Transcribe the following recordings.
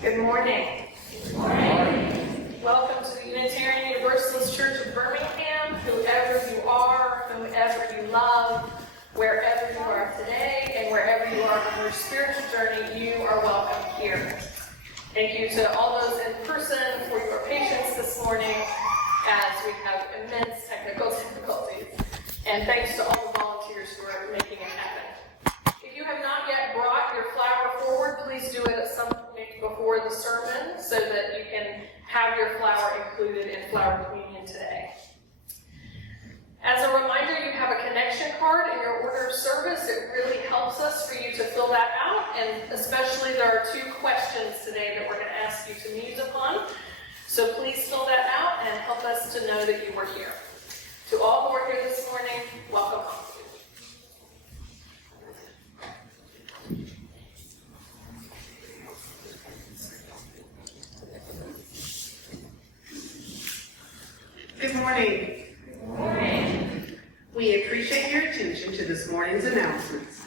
Good morning. Good morning. Welcome to the Unitarian Universalist Church of Birmingham. Whoever you are, whomever you love, wherever you are today, and wherever you are on your spiritual journey, you are welcome here. Thank you to all those in person for your patience this morning as we have immense technical difficulties. And thanks to all the volunteers who are making it happen. If you have not yet brought your flower forward, please do it at some point before the sermon so that you can have your flower included in flower communion today. As a reminder, you have a connection card in your order of service. It really helps us for you to fill that out, and especially there are 2 questions today that we're going to ask you to muse upon. So please fill that out and help us to know that you were here. To all who are here this morning, welcome home. Good morning. Good morning. We appreciate your attention to this morning's announcements.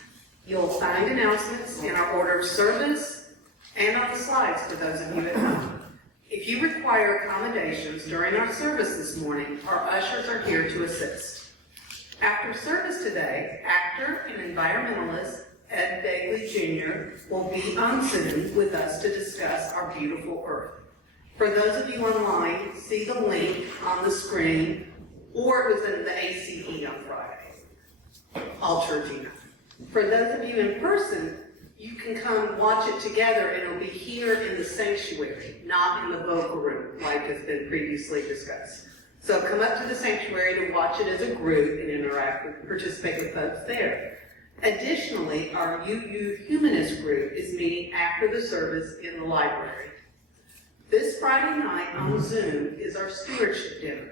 You'll find announcements in our order of service and on the slides for those of you at home. If you require accommodations during our service this morning, our ushers are here to assist. After service today, actor and environmentalist Ed Bagley Jr. will be on Zoom with us to discuss our beautiful Earth. For those of you online, see the link on the screen, or it was in the ACE on Friday. All churchy. For those of you in person, you can come watch it together, and it'll be here in the sanctuary, not in the vocal room, like has been previously discussed. So come up to the sanctuary to watch it as a group and interact with, participate with folks there. Additionally, our UU Humanist group is meeting after the service in the library. This Friday night on Zoom is our stewardship dinner.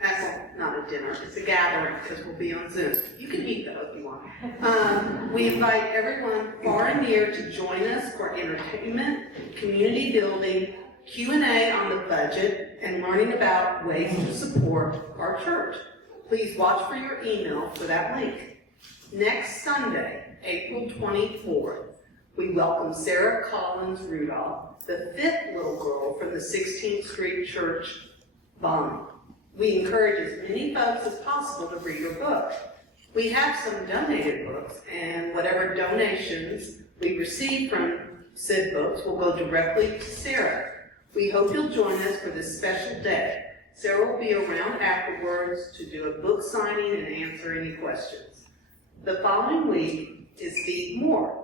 Well, not a dinner, it's a gathering because we'll be on Zoom. You can eat though if you want. We invite everyone far and near to join us for entertainment, community building, Q&A on the budget, and learning about ways to support our church. Please watch for your email for that link. Next Sunday, April 24th, we welcome Sarah Collins Rudolph, the 5th little girl from the 16th Street Church bombing. We encourage as many folks as possible to read her book. We have some donated books, and whatever donations we receive from said books will go directly to Sarah. We hope you'll join us for this special day. Sarah will be around afterwards to do a book signing and answer any questions. The following week is Steve Moore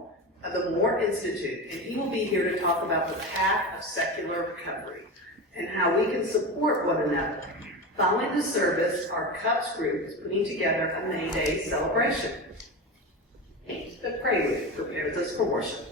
of the Moore Institute, and he will be here to talk about the path of secular recovery and how we can support one another. Following the service, our CUPS group is putting together a May Day celebration. The prelude prepares us for worship.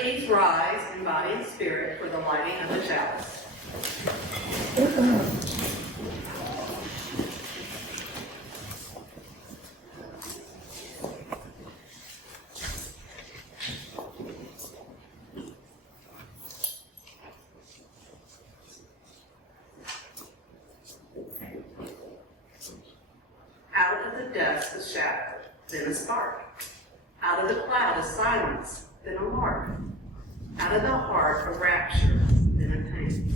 Please rise in body and spirit for the lighting of the chalice. Out of the dust a shadow, then a spark. Out of the cloud a silence, then a lark. Out of the heart a rapture, then a pain.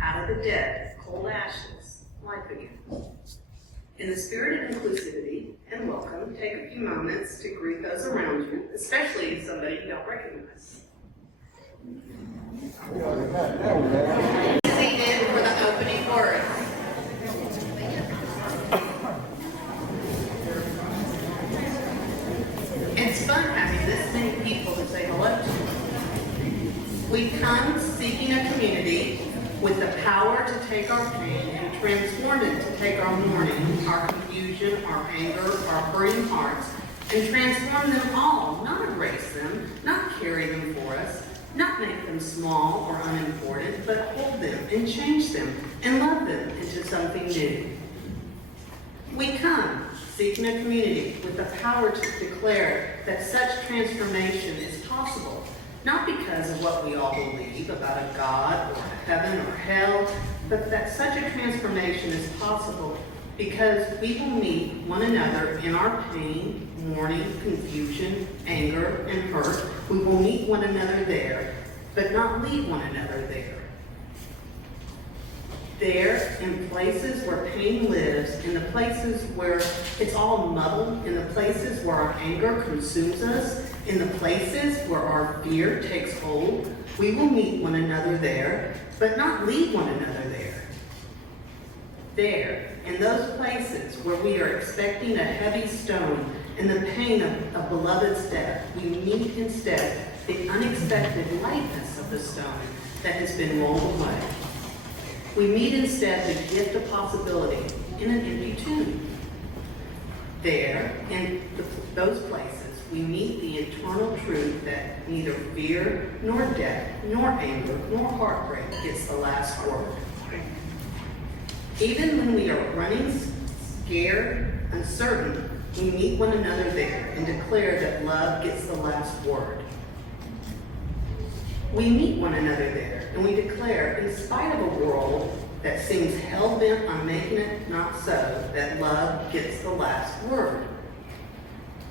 Out of the dead, cold ashes, life again. In the spirit of inclusivity and welcome, take a few moments to greet those around you, especially somebody you don't recognize. Easy in for the opening words. It's fun having this many people to say hello to. We come seeking a community with the power to take our pain and transform it to take our mourning, our confusion, our anger, our hurting hearts, and transform them all, not erase them, not carry them for us, not make them small or unimportant, but hold them and change them and love them into something new. We come seeking a community with the power to declare that such transformation is possible, not because of what we all believe about a God or a heaven or hell, but that such a transformation is possible because we will meet one another in our pain, mourning, confusion, anger, and hurt. We will meet one another there, but not leave one another there. There, in places where pain lives, in the places where it's all muddled, in the places where our anger consumes us, in the places where our fear takes hold, we will meet one another there, but not leave one another there. There, in those places where we are expecting a heavy stone and the pain of beloved's death, we meet instead the unexpected lightness of the stone that has been rolled away. We meet instead the gift of possibility in an empty tomb. There, in those places, we meet the eternal truth that neither fear, nor death, nor anger, nor heartbreak gets the last word. Even when we are running, scared, uncertain, we meet one another there and declare that love gets the last word. We meet one another there and we declare, in spite of a world that seems hell-bent on making it not so, that love gets the last word.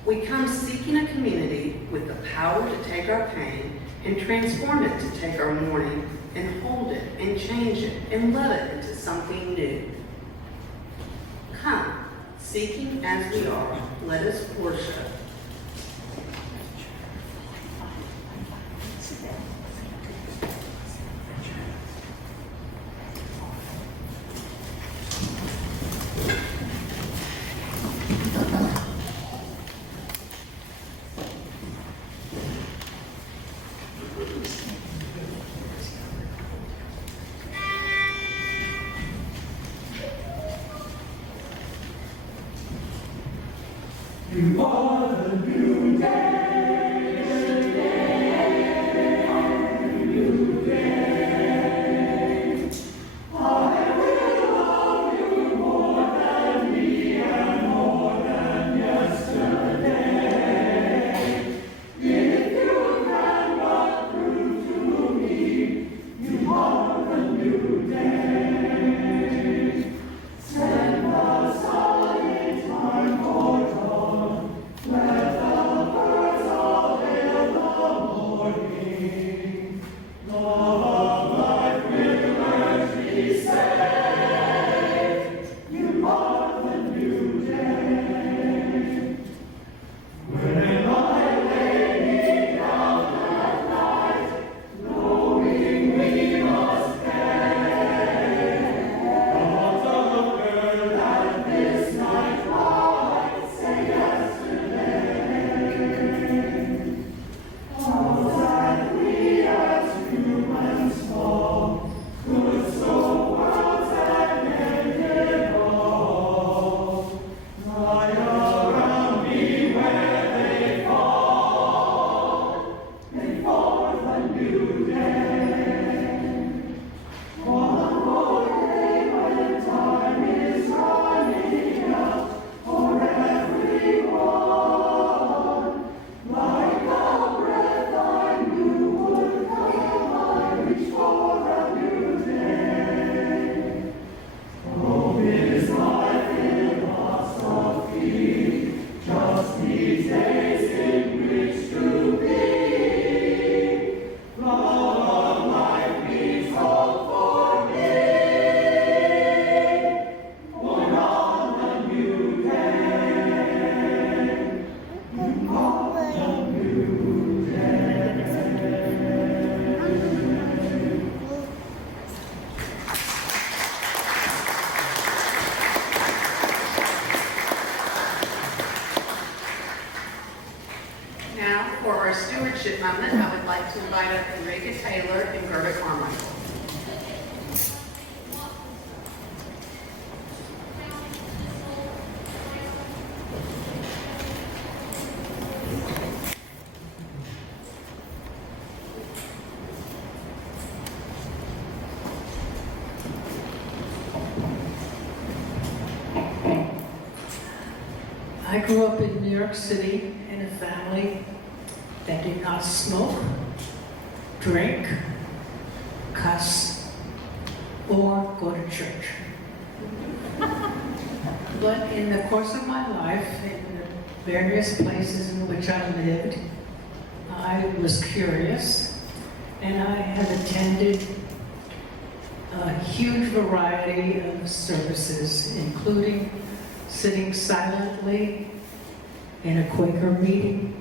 We come seeking a community with the power to take our pain and transform it to take our mourning and hold it and change it and love it into something new. Come, seeking as we are, let us worship. You are the new day. Now, for our stewardship moment, I would like to invite up Enrica Taylor and Gerda Carmichael. I grew up in New York City in a family that did not smoke, drink, cuss, or go to church. But in the course of my life, in the various places in which I lived, I was curious, and I have attended a huge variety of services, including sitting silently in a Quaker meeting,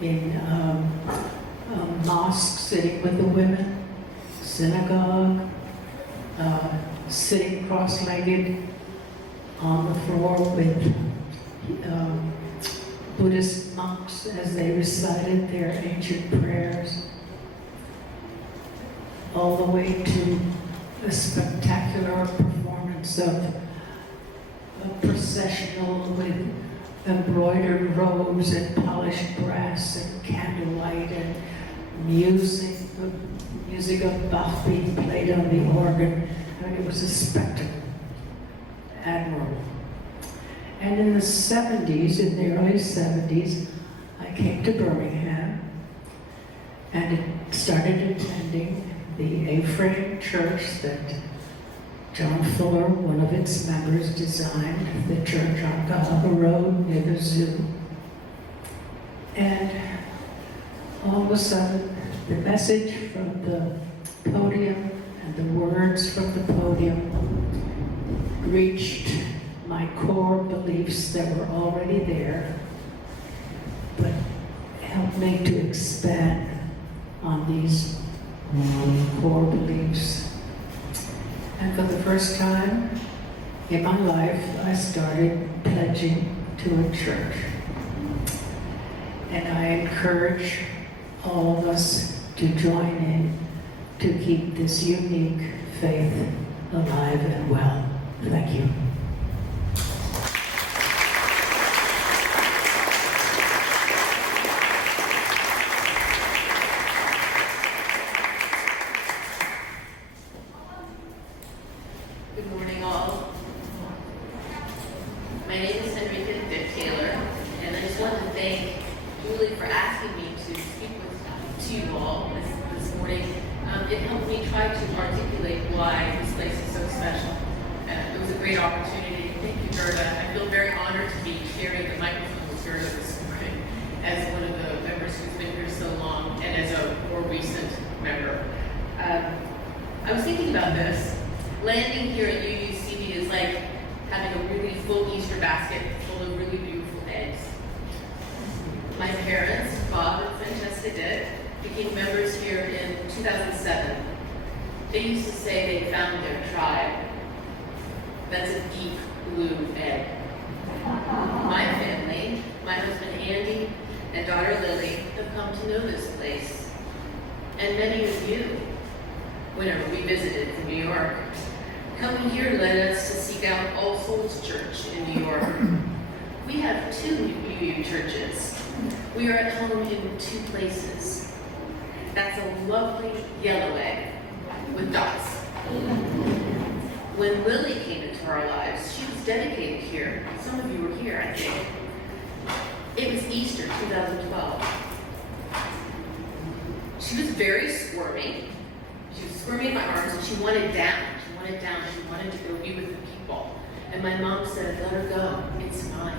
in a mosque sitting with the women, synagogue, sitting cross-legged on the floor with Buddhist monks as they recited their ancient prayers, all the way to a spectacular performance of a processional with embroidered robes and polished brass and candlelight and music of Bach being played on the organ. I mean, it was a spectacle, admirable. And in the 70s, in the early 70s, I came to Birmingham and started attending the A-frame church that John Fuller, one of its members, designed, the church on Cahaba Road near the zoo. And all of a sudden, the message from the podium and the words from the podium reached my core beliefs that were already there, but helped me to expand on these core beliefs. And for the first time in my life, I started pledging to a church. And I encourage all of us to join in to keep this unique faith alive and well. Thank you. Good morning, all. My name is Enrica Taylor, and I just want to thank Julie for asking me to speak to you all this morning. It helped me try to articulate why this place is so special. It was a great opportunity. Thank you, Gerda. I feel very honored to be sharing the microphone with Gerda this morning as one of the members who's been here so long and as a more recent member. I was thinking about this. Landing here at UUCB is like having a really full Easter basket full of really beautiful eggs. My parents, Bob and Francesca Ditt, became members here in 2007. They used to say they found their tribe. That's a deep blue egg. My family, my husband Andy and daughter Lily, have come to know this place. And many of you, whenever we visited from New York, coming here led us to seek out All Souls Church in New York. We have two UU churches. We are at home in two places. That's a lovely yellow egg with dots. When Lily came into our lives, she was dedicated here. Some of you were here, I think. It was Easter 2012. She was very squirmy. She was squirming in my arms and she wanted down. She wanted down. She wanted to go be with the people. And my mom said, let her go. It's fine.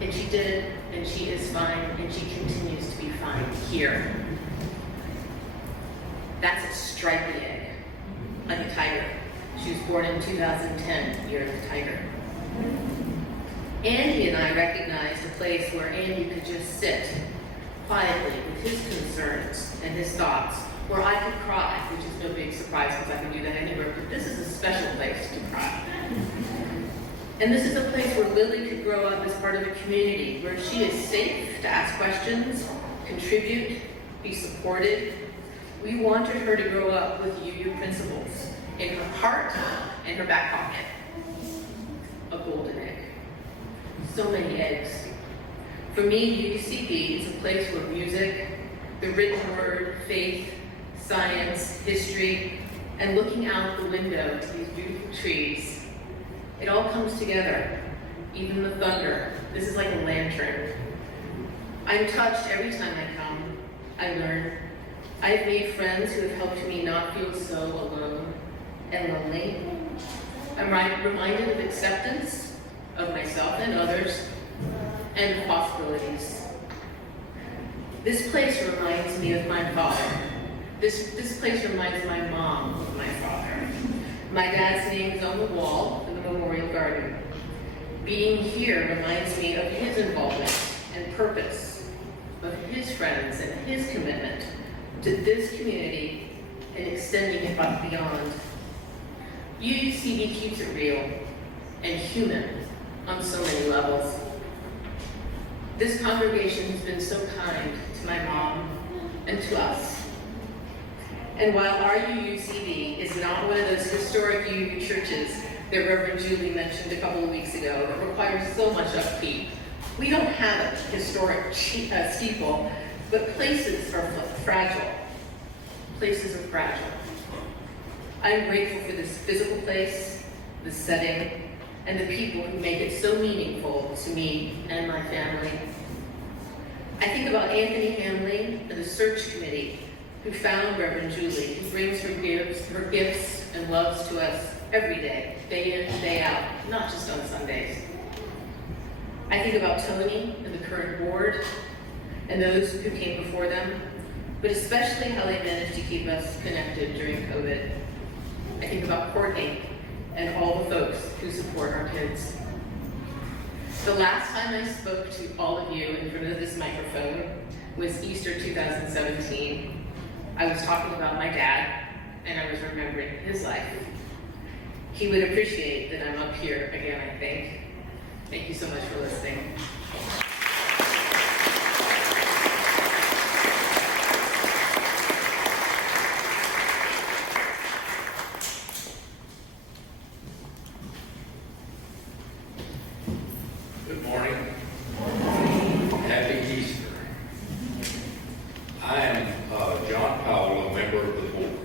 And she did, and she is fine, and she continues to be fine here. That's a striped egg, like a tiger. She was born in 2010, year of the tiger. Andy and I recognized a place where Andy could just sit quietly with his concerns and his thoughts, where I could cry, which is no big surprise because I can do that anywhere, but this is a special place to cry. And this is a place where Lily could grow up as part of a community where she is safe to ask questions, contribute, be supported. We wanted her to grow up with UU principles in her heart and her back pocket. A golden egg. So many eggs. For me, UUCB is a place where music, the written word, faith, science, history, and looking out the window to these beautiful trees, it all comes together, even the thunder. This is like a lantern. I'm touched every time I come. I learn. I've made friends who have helped me not feel so alone and lonely. I'm reminded of acceptance of myself and others and possibilities. This place reminds me of my father. This place reminds my mom of my father. My dad's name is on the wall in the Memorial Garden. Being here reminds me of his involvement and purpose, of his friends and his commitment to this community and extending it beyond. UUCB keeps it real and human on so many levels. This congregation has been so kind to my mom and to us. And while our UUCB is not one of those historic UU churches that Reverend Julie mentioned a couple of weeks ago that requires so much upkeep, we don't have a historic steeple, but places are fragile. Places are fragile. I'm grateful for this physical place, the setting, and the people who make it so meaningful to me and my family. I think about Anthony Hamley and the search committee who found Reverend Julie, who brings her gifts and loves to us every day in and day out, not just on Sundays. I think about Tony and the current board and those who came before them, but especially how they managed to keep us connected during COVID. I think about Courtney and all the folks who support our kids. The last time I spoke to all of you in front of this microphone was Easter 2017. I was talking about my dad, and I was remembering his life. He would appreciate that I'm up here again, I think. Thank you so much for listening. Good morning. Happy Easter. I am John Powell, a member of the board.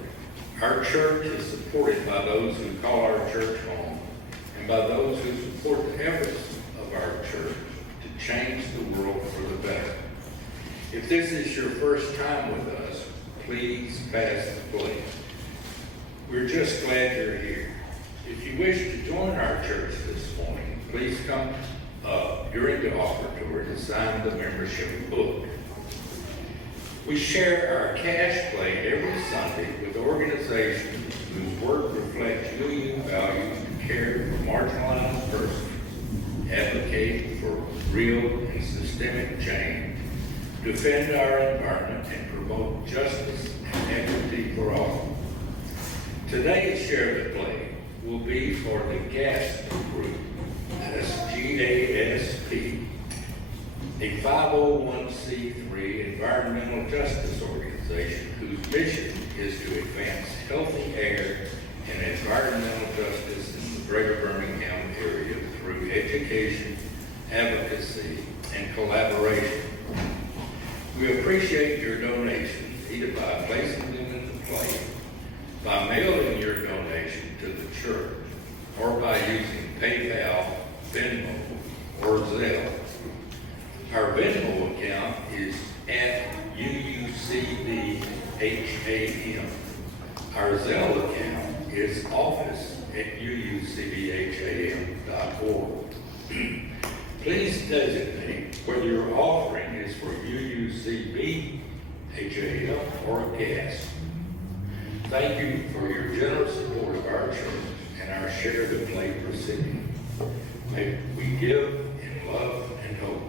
Our church is supported by those who call our church home and by those who support the efforts of our church to change the world for the better. If this is your first time with us, please pass the plate. We're just glad you're here. If you wish to join our church this morning, please come during the offertory to sign the membership book. We share our cash plate every Sunday with organizations whose work reflects UU values to care for marginalized persons, advocate for real and systemic change, defend our environment, and promote justice and equity for all. Today's share the plate will be for the GASP group. That's GASP, a 501c3 environmental justice organization whose mission is to advance healthy air and environmental justice in the greater Birmingham area through education, advocacy, and collaboration. We appreciate your donations either by placing them in the plate, by mailing your donation to the church, or by using PayPal, VENMO, or Zelle. Our Venmo account is at UUCBHAM. Our Zelle account is office at uucbham.org. Please designate whether your offering is for UUCBHAM or GAS. Thank you for your generous support of our church and our Share the Plate recipient. May we give in love and hope.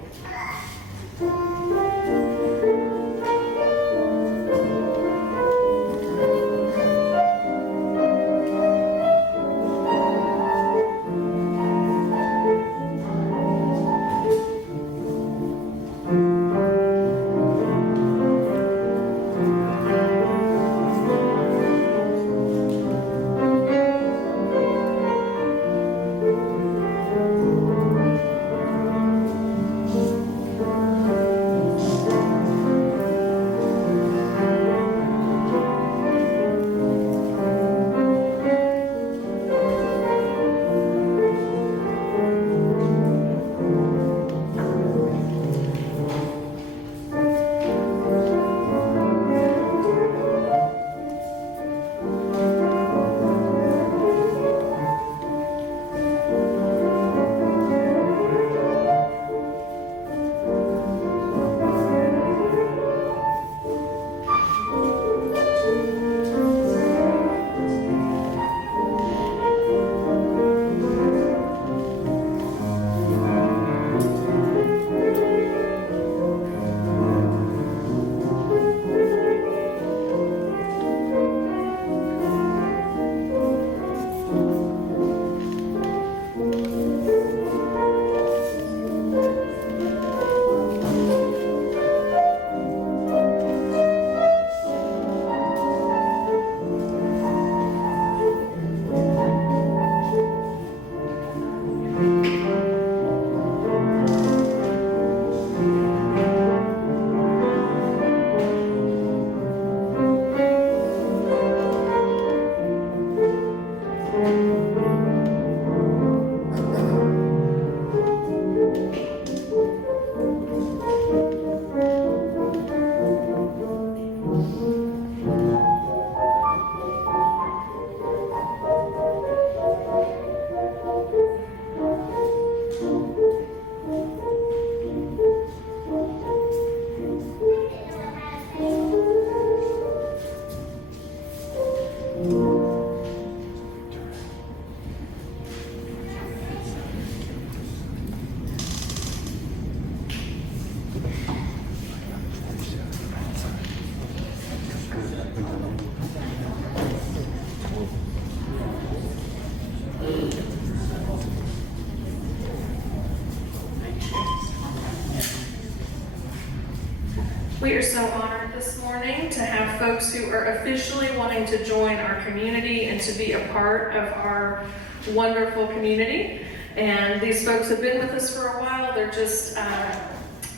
We are so honored this morning to have folks who are officially wanting to join our community and to be a part of our wonderful community. And these folks have been with us for a while. They're just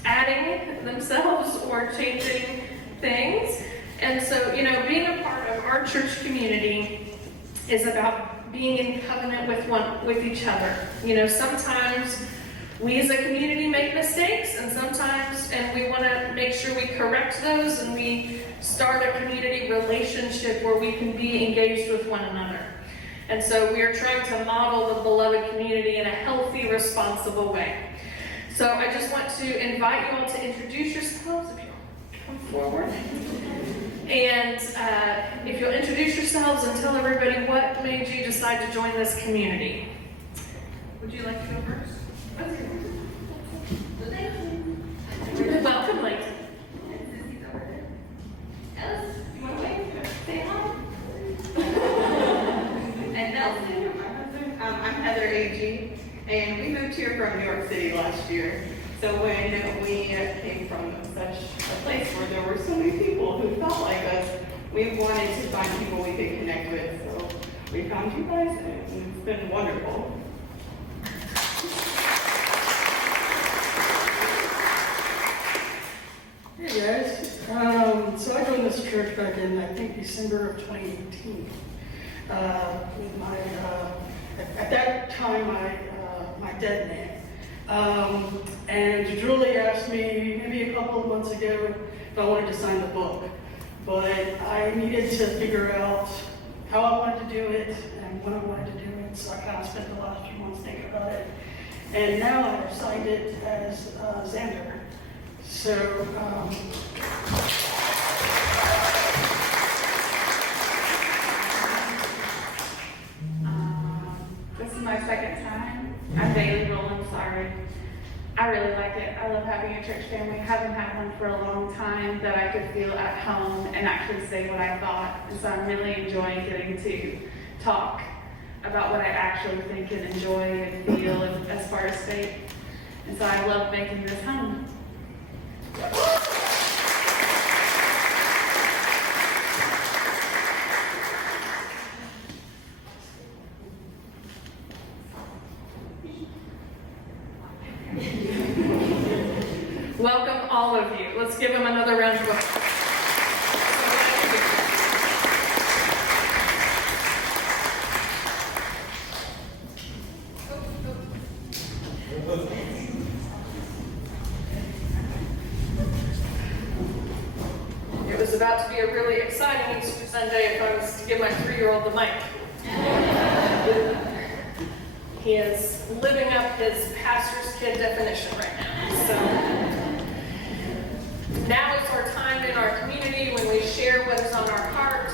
adding themselves or changing things. And so, you know, being a part of our church community is about being in covenant with each other. You know, sometimes we as a community make mistakes, and we want to make sure we correct those, and we start a community relationship where we can be engaged with one another. And so we are trying to model the beloved community in a healthy, responsible way. So I just want to invite you all to introduce yourselves, if you'll come forward. And if you'll introduce yourselves and tell everybody what made you decide to join this community. Would you like to go first? Welcome, Layton. Ellis, you want to wave? Say hi. And Nelson, my husband. I'm Heather A.G., and we moved here from New York City last year. So when we came from such a place where there were so many people who felt like us, we wanted to find people we could connect with. So we found you guys, and it's been wonderful. Hey guys, so I joined this church back in, I think, December of 2018. With my, at that time, my dead man. And Julie asked me maybe a couple of months ago if I wanted to sign the book. But I needed to figure out how I wanted to do it and when I wanted to do it, so I kind of spent the last few months thinking about it. And now I've signed it as Xander. So, this is my second time. I'm Bailey Rowland, sorry. I really like it. I love having a church family. I haven't had one for a long time that I could feel at home and actually say what I thought. And so I'm really enjoying getting to talk about what I actually think and enjoy and feel as far as faith. And so I love making this home. Welcome, all of you. Let's give them another round of applause. It was about to be a really exciting Easter Sunday if I was to give my 3-year-old the mic. He is living up his pastor's kid definition right now. So now is our time in our community when we share what is on our heart,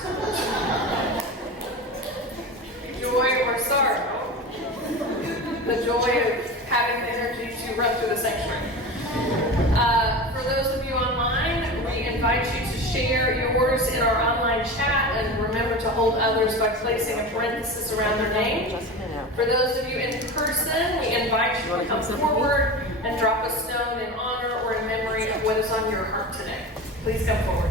joy or sorrow, the joy of having the energy to run through the sanctuary. For those of you online, we invite you to share your orders in our online chat, and remember to hold others by placing a parenthesis around their name. For those of you in person, we invite you to come forward and drop a stone in honor or in memory of what is on your heart today. Please come forward.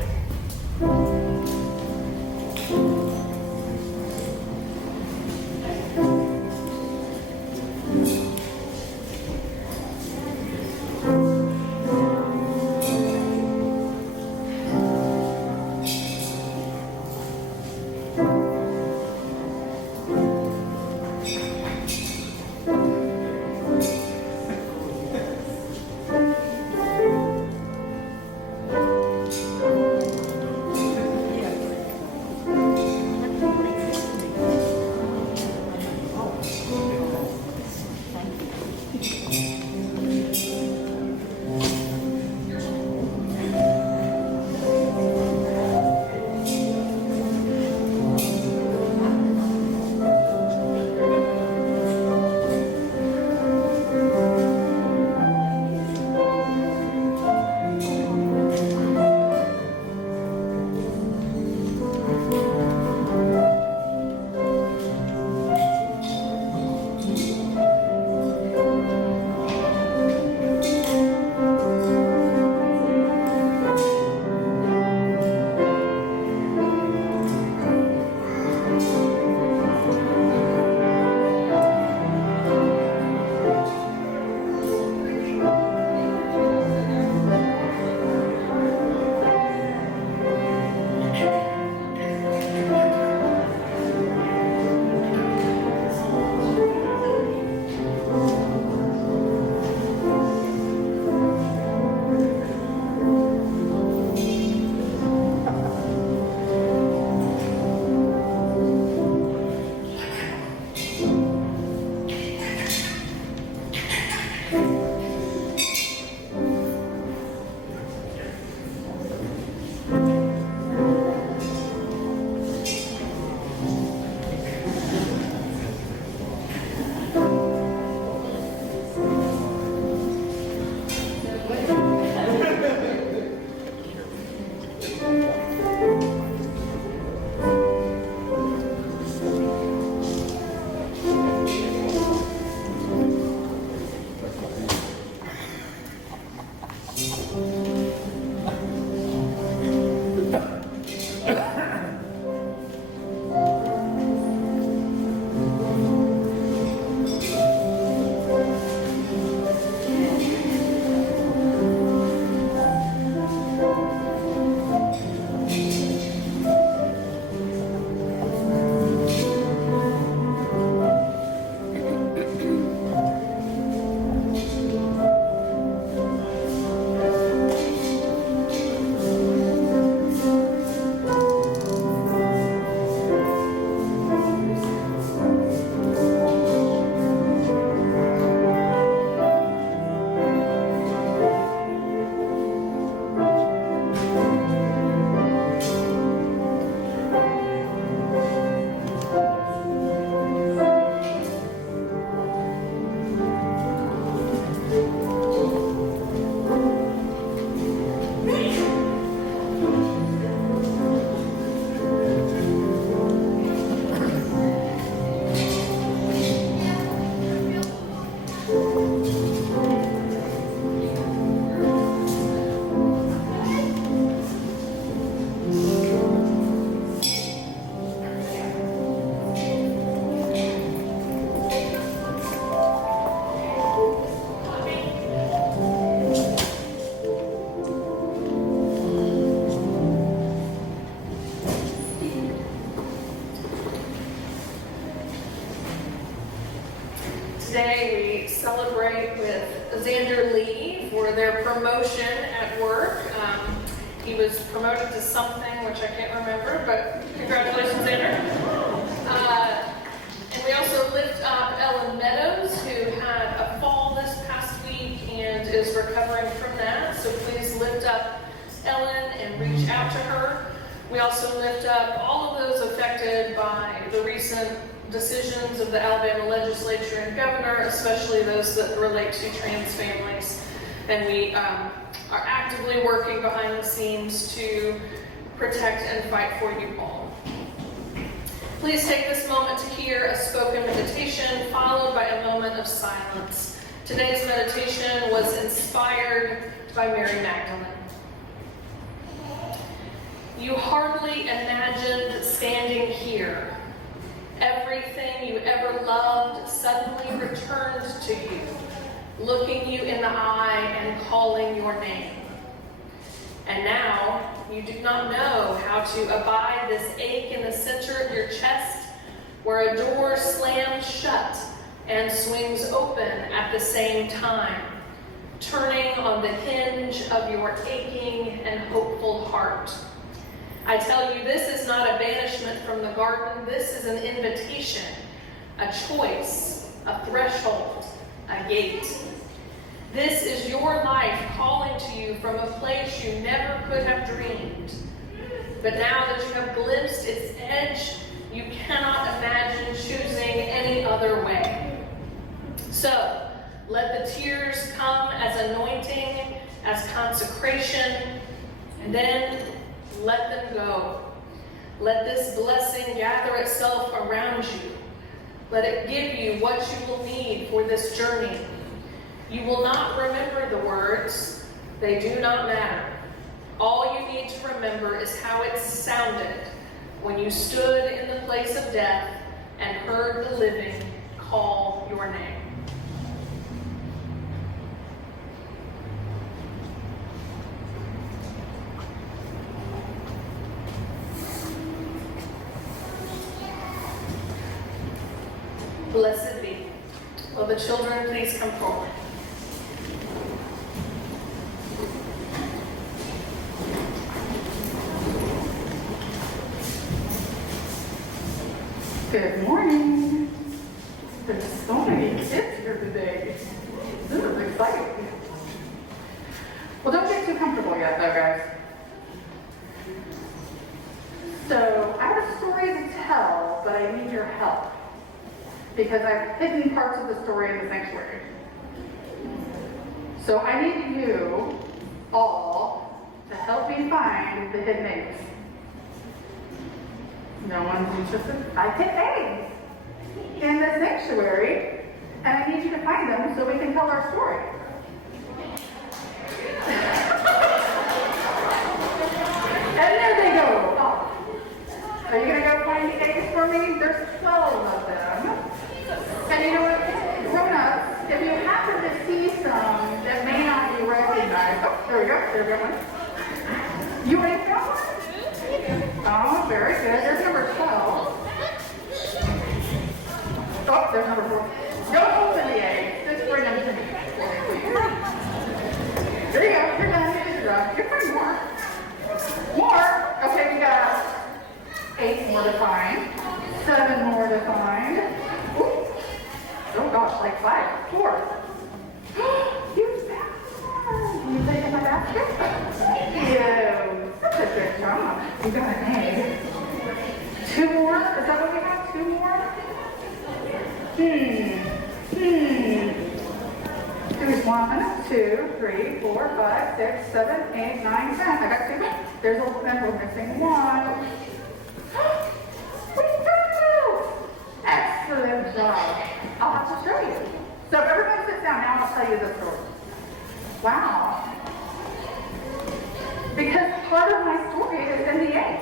their promotion at work. He was promoted to something which I can't remember, but congratulations, Andrew. And we also lift up Ellen Meadows, who had a fall this past week and is recovering from that. So please lift up Ellen and reach out to her. We also lift up all of those affected by the recent decisions of the Alabama legislature and governor, especially those that relate to trans families. And we are actively working behind the scenes to protect and fight for you all. Please take this moment to hear a spoken meditation followed by a moment of silence. Today's meditation was inspired by Mary Magdalene. You hardly imagined standing here. Everything you ever loved suddenly returned to you, looking you in the eye and calling your name. And now, you do not know how to abide this ache in the center of your chest, where a door slams shut and swings open at the same time, turning on the hinge of your aching and hopeful heart. I tell you, this is not a banishment from the garden. This is an invitation, a choice, a threshold, a gate. This is your life calling to you from a place you never could have dreamed. But now that you have glimpsed its edge, you cannot imagine choosing any other way. So, let the tears come as anointing, as consecration, and then let them go. Let this blessing gather itself around you. Let it give you what you will need for this journey. You will not remember the words. They do not matter. All you need to remember is how it sounded when you stood in the place of death and heard the living call your name. Blessed be. Will the children please come forward? Good morning. There's so many kids here today. This is exciting. Well, don't get too comfortable yet, though, guys. So, I have a story to tell, but I need your help, because I've hidden parts of the story in the sanctuary. So I need you all to help me find the hidden eggs. No one's interested? I hid eggs in the sanctuary, and I need you to find them so we can tell our story. And there they go. Oh. Are you going to go find the eggs for me? There's 12 of them. And you know what, grown-ups, if you happen to see some that may not be recognized, oh, there we go, there's one. You already found one? Oh, very good. There's number 12. Oh, there's number 4. Don't open the eggs, just bring them to me. There you go, you're done. Good job. You're pretty more. More? Okay, we got 8 more to find, 7 more to find. Ooh. Oh gosh, like 5, 4. You found one. You put it in my basket? Thank you. Such a good job. You got an egg. 2 more? Is that what we have? 2 more? There's 1, 2, 3, 4, 5, 6, 7, 8, 9, 10. I got 2. There's a little bit. We're missing 1. We found it! Excellent job. I'll have to show you. So if everyone sits down now, I'll tell you the story. Wow. Because part of my story is in the egg.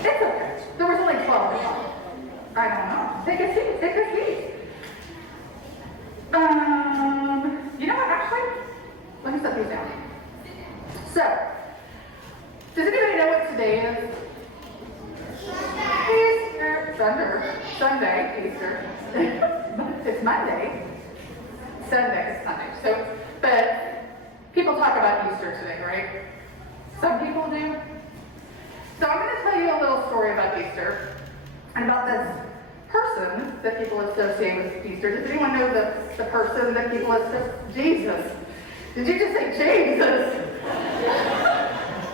It's okay. There was only 12. I don't know. Take a seat. Take a seat. You know what, actually? Let me set these down. So, does anybody know what today is? Easter. Sunday, Easter. It's Monday. said next Sunday. So, but people talk about Easter today, right? Some people do. So I'm going to tell you a little story about Easter and about this person that people associate with Easter. Does anyone know the person that people associate? Jesus. Did you just say Jesus?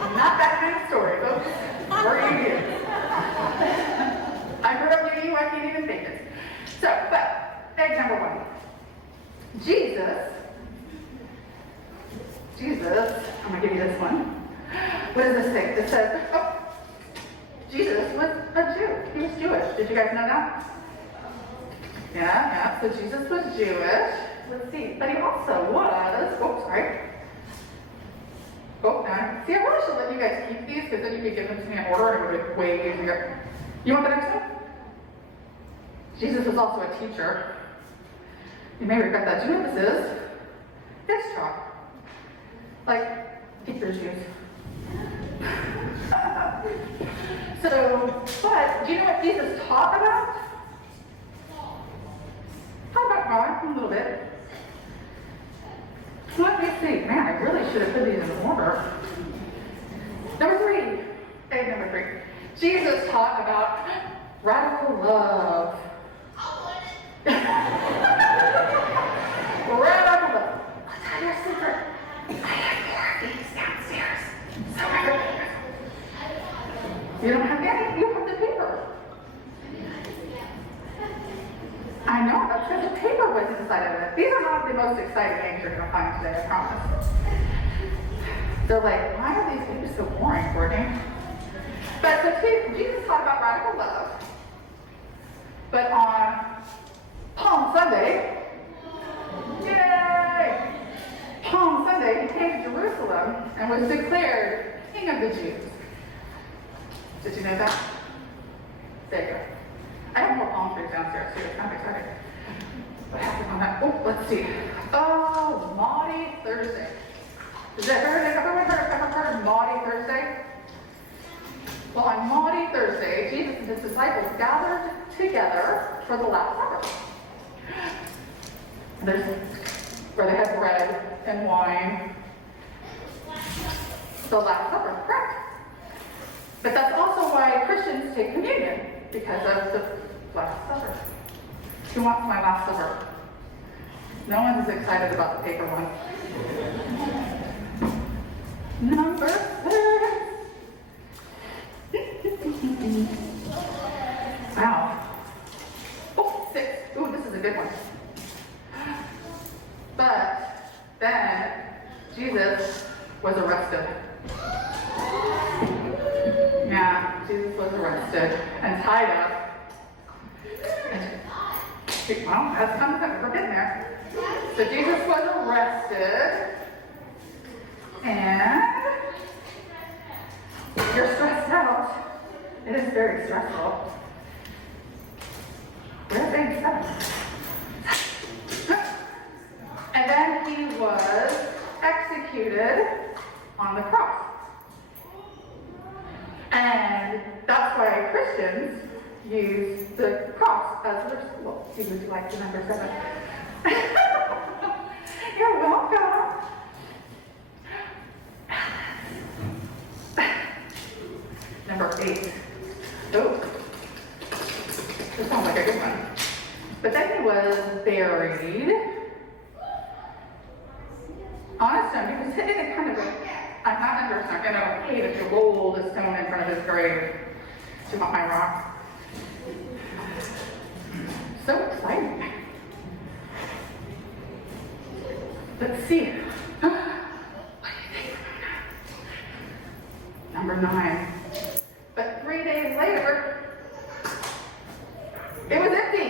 Not that kind of story, folks. Or you did. I grew up near you, I can't even think it. So, but, egg number one. Jesus, I'm going to give you this one. What does this say? It says, oh, Jesus was a Jew. He was Jewish. Did you guys know that? Yeah, so Jesus was Jewish. Let's see. But he also was, see, I really should let you guys keep these because then you could give them to me in order and it would be way easier. You want the next one? Jesus was also a teacher. You may regret that. Do you know what this is? It's chalk. Like, teacher's use. So, but do you know what Jesus taught about? How about God? A little bit. Let me see. Man, I really should have put these in order. Number three. Egg number three. Jesus taught about radical love. Radical love. I'll tell you a secret. I have 4 of these downstairs. So you don't have any, you have the paper. I know, that's because the paper was inside of it. These are not the most exciting things you're going to find today, I promise. They're like, why are these pages so boring, Courtney? But so Jesus taught about radical love. But on Palm Sunday, yay! Palm Sunday, he came to Jerusalem and was declared King of the Jews. Did you know that? There you go. I have more palm trees downstairs too. It's kind of exciting. What happened on that? Oh, let's see. Oh, Maundy Thursday. Has everyone heard of Maundy Thursday? Well, on Maundy Thursday, Jesus and his disciples gathered together for the Last Supper. There's where they had bread and wine. The Last Supper, correct? But that's also why Christians take communion, because of the Last Supper. Who wants my Last Supper? No one's excited about the paper one. Number 6. Wow. Oh, 6. Ooh, this is a good one. But then Jesus was arrested. Yeah, Jesus was arrested and tied up. Well, that's kind of we're getting there. So Jesus was arrested, and you're stressed out. It is very stressful. Where's 8-7? And then he was executed on the cross. And that's why Christians use the cross as their symbol. You would like the number 7. You're welcome. Number 8. Oh, this sounds like a good one. But then he was buried on a stone. He was hidden in kind of a, not under a stone, in a cave if you rolled a stone in front of his grave. Do you want my rock? So exciting. Let's see. What do you think? Number 9. But 3 days later, it was empty.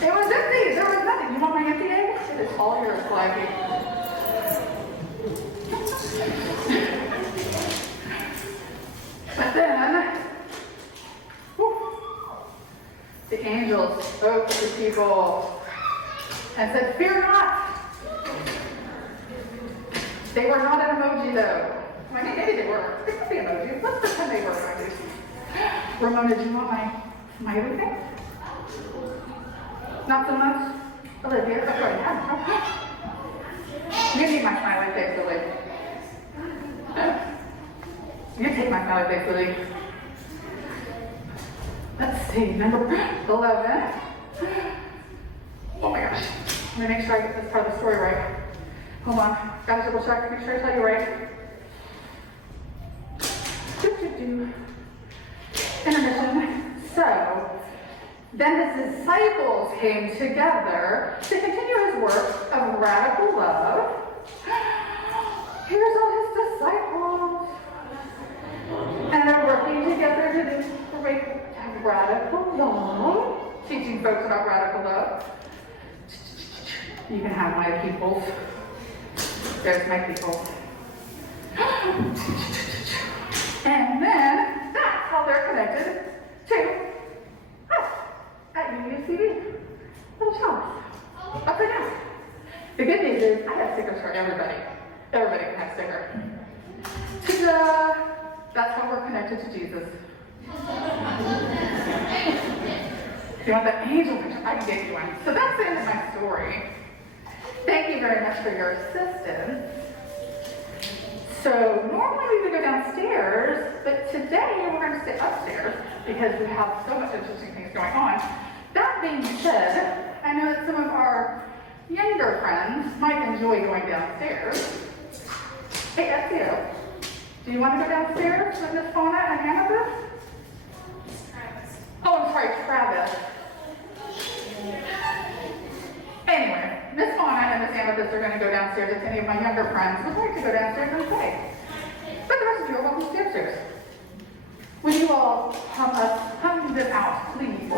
It was empty. There was nothing. You want my empty egg? It is all yours, Blackie. But then, the angels spoke to the people and said, "Fear not." They were not an emoji, though. I mean, maybe they were. They could be emojis. Let's pretend they were emojis. Ramona, do you want my everything? Not so much? Olivia, go ahead. You need my smiley face, Olivia. You take my smiley face, Olivia. Let's see, number 11. Oh my gosh. Let me make sure I get this part of the story right. Hold on. Gotta double check, make sure I tell you right. Intermission. So, then the disciples came together to continue his work of radical love. Here's all his disciples. And they're working together to do great radical love. Teaching folks about radical love. You can have my peoples. There's my people. And then that's how they're connected to us at UUCD. Little chums. Upside down. The good news is I have stickers for everybody. Everybody can have stickers. Ta-da! That's how we're connected to Jesus. You want that angel picture? I can get you one. So that's the end of my story. Thank you very much for your assistance. So normally we would go downstairs, but today we're going to stay upstairs because we have so much interesting things going on. That being said, I know that some of our younger friends might enjoy going downstairs. Hey, Ezio, do you want to go downstairs with Miss Fauna and Amethyst? Oh, I'm sorry, Travis. Anyway, Miss Fauna and Miss Amethyst are going to go downstairs if any of my younger friends would like to go downstairs and play. But the rest of you are welcome to stay upstairs. Will you all help us hum them out, please?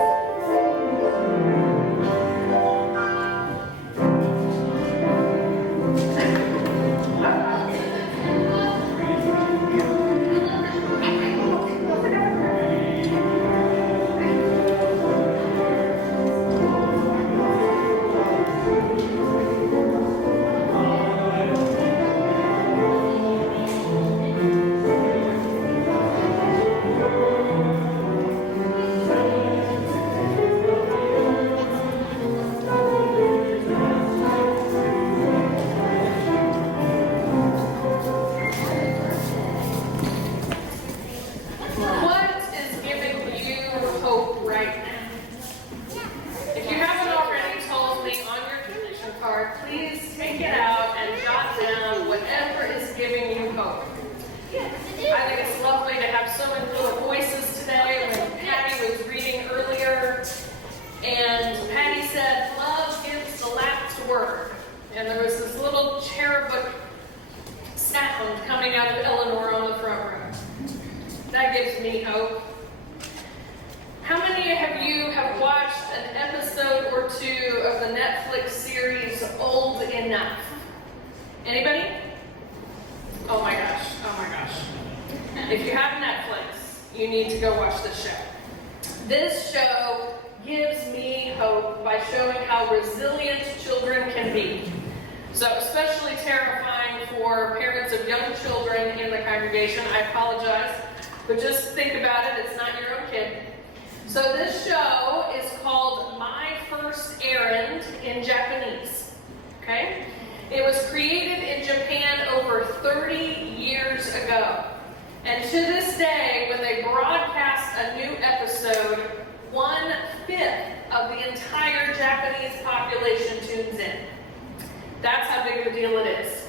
If you have Netflix, you need to go watch this show. This show gives me hope by showing how resilient children can be. So especially terrifying for parents of young children in the congregation. I apologize, but just think about it. It's not your own kid. So this show is called My First Errand in Japanese. Okay? It was created in Japan over 30 years ago. And to this day, when they broadcast a new episode, 1/5 of the entire Japanese population tunes in. That's how big of a deal it is.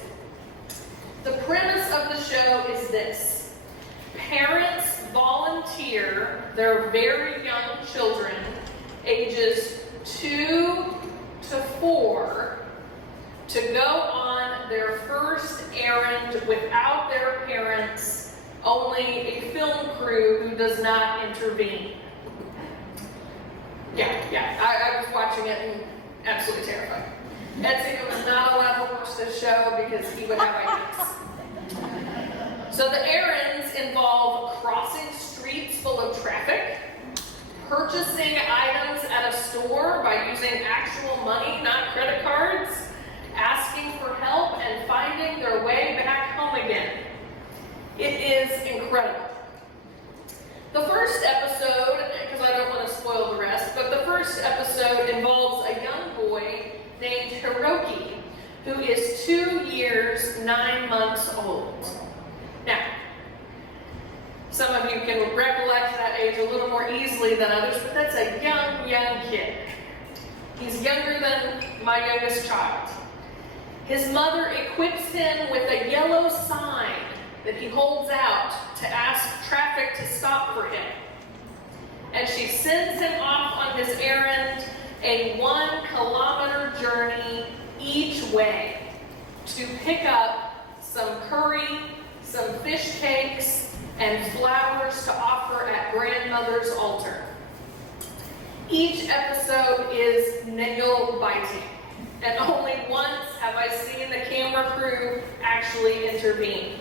The premise of the show is this. Parents volunteer their very young children, ages 2 to 4, to go on their first errand without their parents, only a film crew who does not intervene. I was watching it and absolutely terrified. Ezio was not allowed to watch this show because he would have ideas. So the errands involve crossing streets full of traffic, purchasing items at a store by using actual money, not credit cards, asking for help, and finding their way back home again. It is incredible. The first episode, because I don't want to spoil the rest, but the first episode involves a young boy who is 2 years, 9 months old. Now, some of you can recollect that age a little more easily than others, but that's a young kid. He's younger than my youngest child. His mother equips him with a yellow sign that he holds out to ask traffic to stop for him. And she sends him off on his errand, a 1-kilometer journey each way, to pick up some curry, some fish cakes, and flowers to offer at grandmother's altar. Each episode is nail-biting, and only once have I seen the camera crew actually intervene.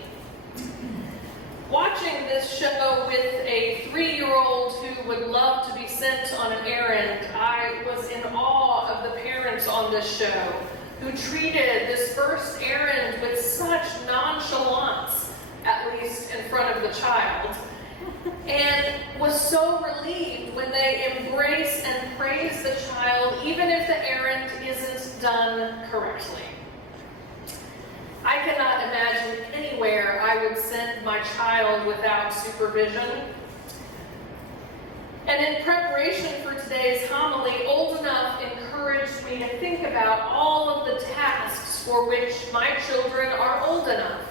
Watching this show with a 3-year-old who would love to be sent on an errand, I was in awe of the parents on this show who treated this first errand with such nonchalance, at least in front of the child, and was so relieved when they embrace and praise the child even if the errand isn't done correctly. I cannot imagine anywhere I would send my child without supervision. And in preparation for today's homily, Old Enough encouraged me to think about all of the tasks for which my children are old enough,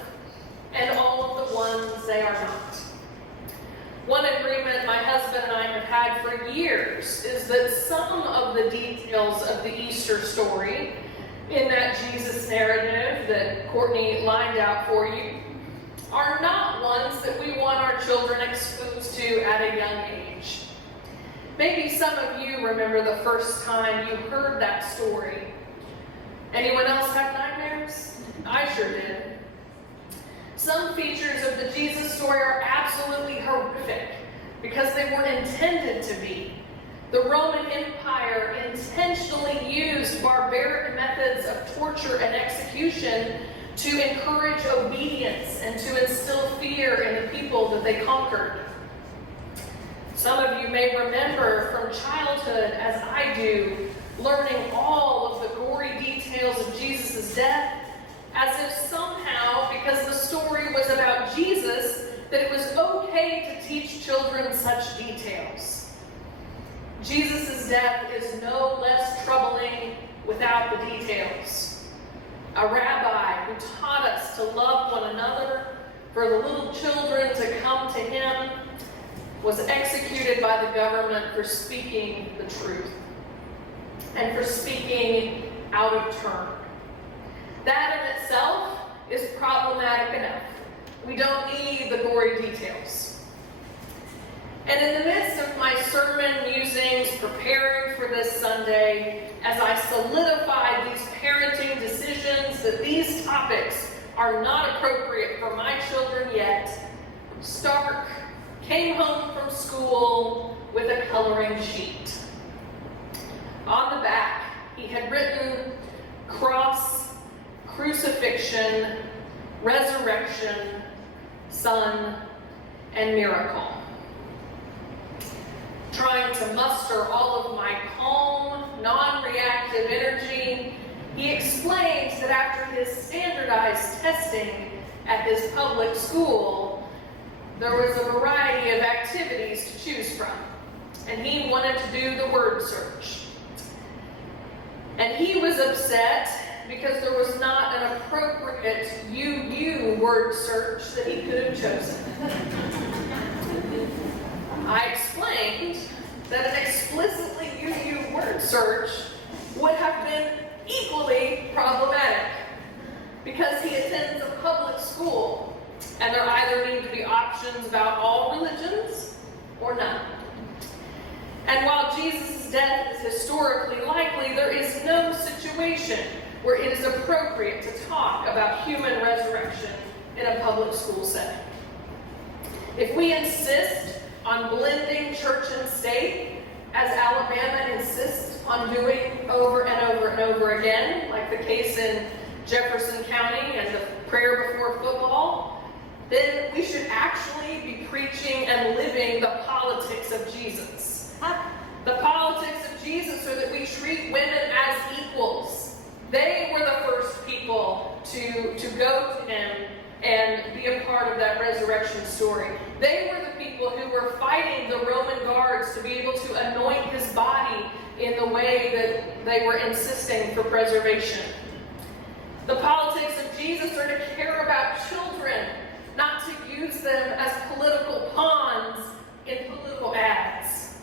and all of the ones they are not. One agreement my husband and I have had for years is that some of the details of the Easter story in that Jesus narrative that Courtney lined out for you are not ones that we want our children exposed to at a young age. Maybe some of you remember the first time you heard that story. Anyone else have nightmares? I sure did. Some features of the Jesus story are absolutely horrific because they were intended to be. The Roman Empire intentionally used barbaric methods of torture and execution to encourage obedience and to instill fear in the people that they conquered. Some of you may remember from childhood, as I do, learning all of the gory details of Jesus' death, as if somehow, because the story was about Jesus, that it was okay to teach children such details. Jesus' death is no less troubling without the details. A rabbi who taught us to love one another, for the little children to come to him, was executed by the government for speaking the truth and for speaking out of turn. That in itself is problematic enough. We don't need the gory details. And in the midst of my sermon musings preparing for this Sunday, as I solidified these parenting decisions that these topics are not appropriate for my children yet, Stark came home from school with a coloring sheet. On the back, he had written cross, crucifixion, resurrection, son, and miracle. Trying to muster all of my calm, non-reactive energy, he explained that after his standardized testing at his public school, there was a variety of activities to choose from, and he wanted to do the word search. And he was upset because there was not an appropriate UU word search that he could have chosen. I explained that an explicitly UU word search would have been equally problematic because he attends a public school and there either need to be options about all religions or none. And while Jesus' death is historically likely, there is no situation where it is appropriate to talk about human resurrection in a public school setting. If we insist on blending church and state, as Alabama insists on doing over and over and over again, like the case in Jefferson County and the prayer before football, then we should actually be preaching and living the politics of Jesus. The politics of Jesus are that we treat women as equals. They were the first people to go to him and be a part of that resurrection story. They were the people who were fighting the Roman guards to be able to anoint his body in the way that they were insisting for preservation. The politics of Jesus are to care about children, not to use them as political pawns in political ads.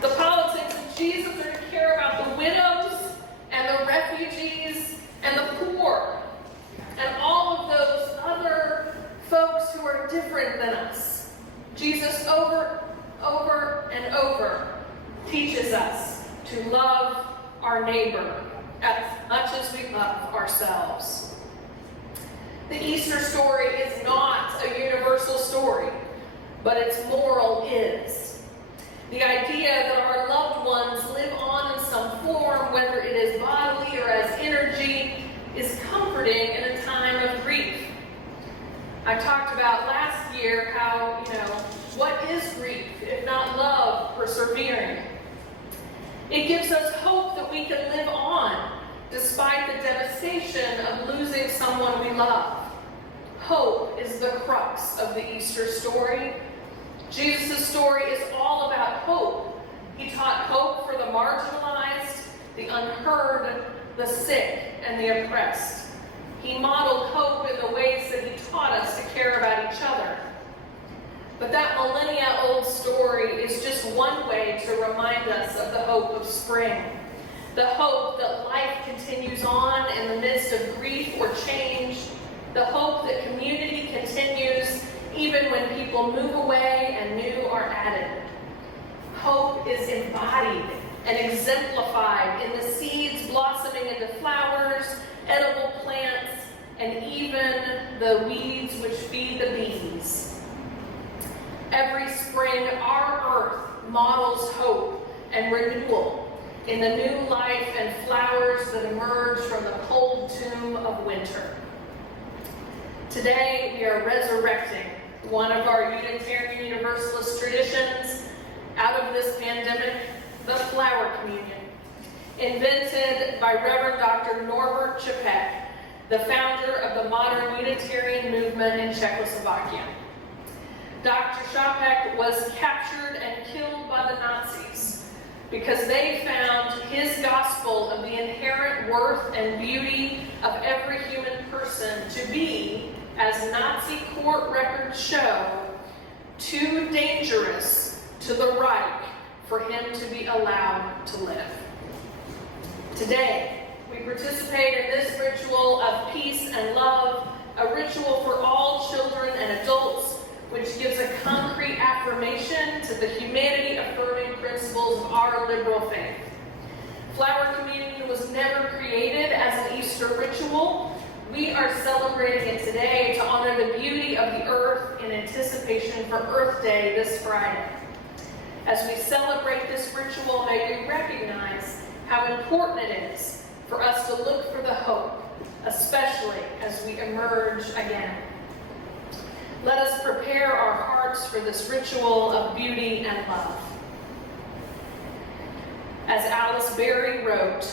The politics of Jesus are to care about the widows and the refugees and the poor and all of those other folks who are different than us. Jesus over and over teaches us to love our neighbor as much as we love ourselves. The Easter story is not a universal story, but its moral is. The idea that our loved ones live on in some form, whether it is bodily or as energy, is comforting in a time of grief. I talked about last year how, what is grief if not love persevering? It gives us hope that we can live on despite the devastation of losing someone we love. Hope is the crux of the Easter story. Jesus' story is all about hope. He taught hope for the marginalized, the unheard, the sick, and the oppressed. He modeled hope in the ways that he taught us to care about each other. But that millennia-old story is just one way to remind us of the hope of spring. The hope that life continues on in the midst of grief or change. The hope that community continues even when people move away and new are added. Hope is embodied and exemplified in the seeds blossoming into flowers, edible plants, and even the weeds which feed the bees. Every spring, our earth models hope and renewal in the new life and flowers that emerge from the cold tomb of winter. Today, we are resurrecting one of our Unitarian Universalist traditions out of this pandemic, the flower communion, invented by Reverend Dr. Norbert Čapek, the founder of the modern Unitarian movement in Czechoslovakia. Dr. Čapek was captured and killed by the Nazis because they found his gospel of the inherent worth and beauty of every human person to be, as Nazi court records show, too dangerous to the Reich for him to be allowed to live. Today, we participate in this ritual of peace and love, a ritual for all children and adults, which gives a concrete affirmation to the humanity-affirming principles of our liberal faith. Flower communion was never created as an Easter ritual. We are celebrating it today to honor the beauty of the earth in anticipation for Earth Day this Friday. As we celebrate this ritual, may we recognize how important it is for us to look for the hope, especially as we emerge again. Let us prepare our hearts for this ritual of beauty and love. As Alice Berry wrote,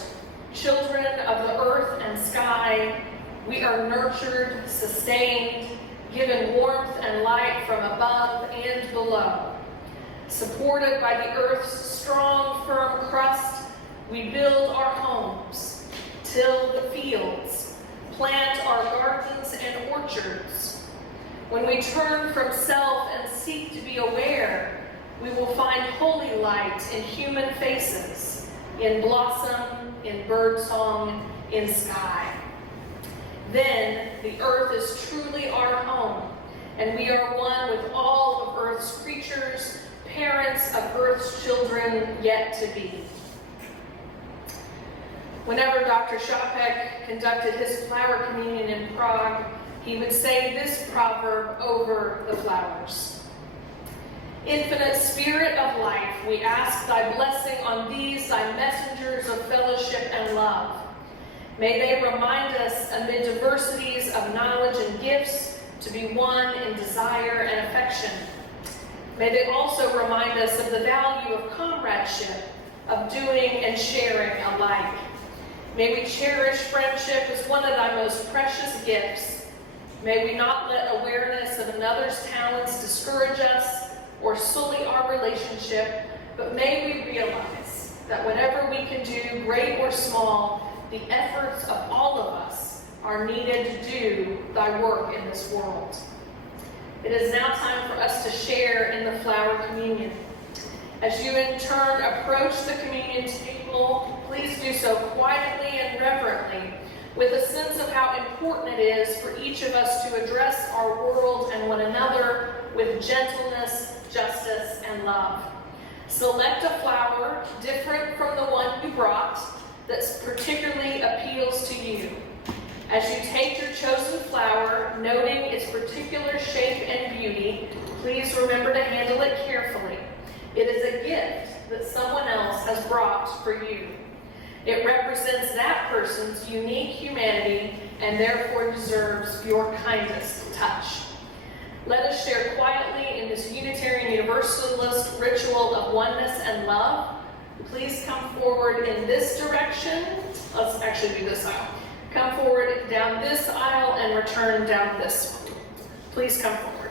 "Children of the earth and sky, we are nurtured, sustained, given warmth and light from above and below. Supported by the earth's strong, firm crust, we build our homes, till the fields, plant our gardens and orchards. When we turn from self and seek to be aware, we will find holy light in human faces, in blossom, in birdsong, in sky. Then the earth is truly our home, and we are one with all of earth's creatures, parents of earth's children yet to be." Whenever Dr. Čapek conducted his flower communion in Prague, he would say this proverb over the flowers: "Infinite Spirit of life, we ask thy blessing on these, thy messengers of fellowship and love. May they remind us amid diversities of knowledge and gifts to be one in desire and affection. May they also remind us of the value of comradeship, of doing and sharing alike. May we cherish friendship as one of thy most precious gifts. May we not let awareness of another's talents discourage us or sully our relationship, but may we realize that whatever we can do, great or small, the efforts of all of us are needed to do thy work in this world. It is now time for us to share in the flower communion. As you in turn approach the communion table, please do so quietly and reverently, with a sense of how important it is for each of us to address our world and one another with gentleness, justice, and love. Select a flower different from the one you brought that particularly appeals to you. As you take your chosen flower, noting its particular shape and beauty, please remember to handle it carefully. It is a gift that someone else has brought for you. It represents that person's unique humanity and therefore deserves your kindest touch. Let us share quietly in this Unitarian Universalist ritual of oneness and love. Please come forward in this direction. Let's actually do this aisle. Come forward down this aisle and return down this one. Please come forward.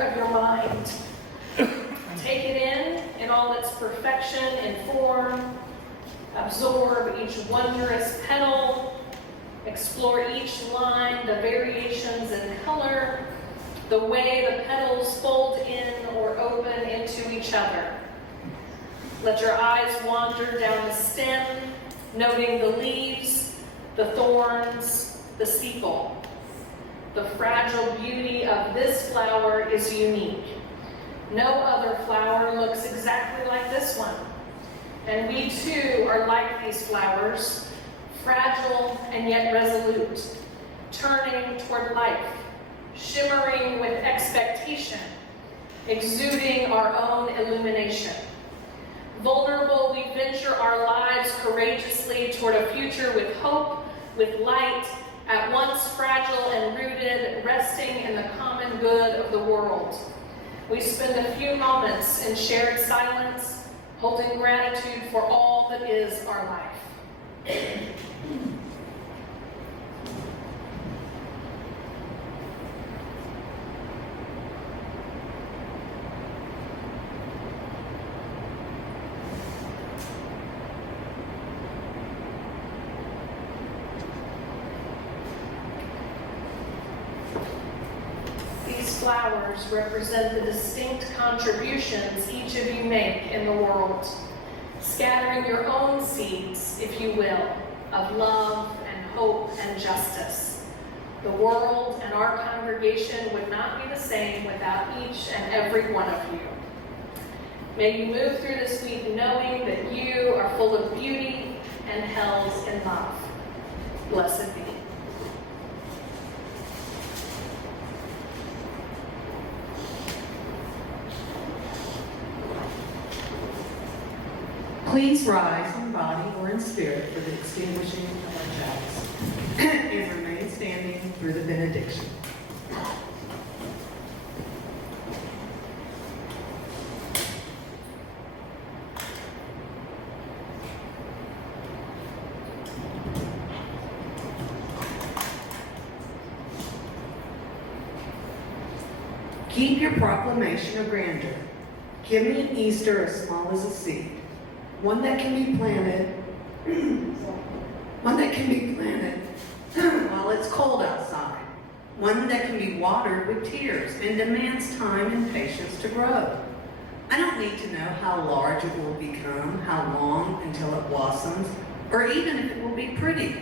of your mind. Take it in all its perfection and form. Absorb each wondrous petal. Explore each line, the variations in color, the way the petals fold in or open into each other. Let your eyes wander down the stem, noting the leaves, the thorns, the sepal. The fragile beauty of this flower is unique. No other flower looks exactly like this one. And we too are like these flowers, fragile and yet resolute, turning toward life, shimmering with expectation, exuding our own illumination. Vulnerable, we venture our lives courageously toward a future with hope, with light, at once fragile and rooted, resting in the common good of the world. We spend a few moments in shared silence, holding gratitude for all that is our life. These flowers represent the distinct contributions each of you make in the world, scattering your own seeds, if you will, of love and hope and justice. The world and our congregation would not be the same without each and every one of you. May you move through this week knowing that you are full of beauty and held in love. Blessed be. Please rise in body or in spirit for the extinguishing of our chalice and remain standing through the benediction. Keep your proclamation of grandeur. Give me an Easter as small as a seed. One that can be planted while it's cold outside. One that can be watered with tears and demands time and patience to grow. I don't need to know how large it will become, how long until it blossoms, or even if it will be pretty.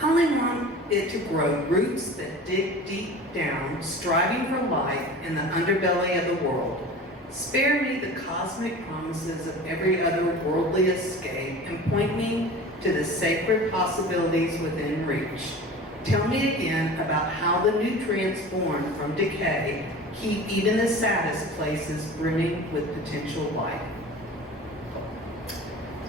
I only want it to grow roots that dig deep down, striving for life in the underbelly of the world. Spare me the cosmic promises of every other worldly escape and point me to the sacred possibilities within reach. Tell me again about how the nutrients born from decay keep even the saddest places brimming with potential life.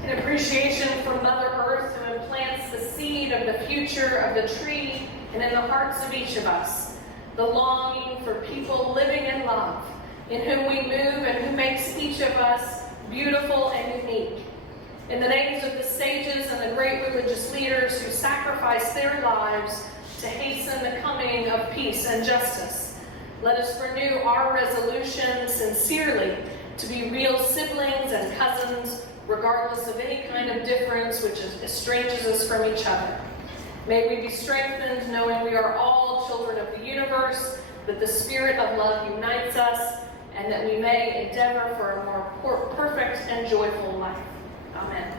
In appreciation for Mother Earth, who implants the seed of the future of the tree and in the hearts of each of us, the longing for people living in love, in whom we move and who makes each of us beautiful and unique. In the names of the sages and the great religious leaders who sacrificed their lives to hasten the coming of peace and justice, let us renew our resolution sincerely to be real siblings and cousins, regardless of any kind of difference which estranges us from each other. May we be strengthened knowing we are all children of the universe, that the spirit of love unites us, and that we may endeavor for a more perfect and joyful life. Amen.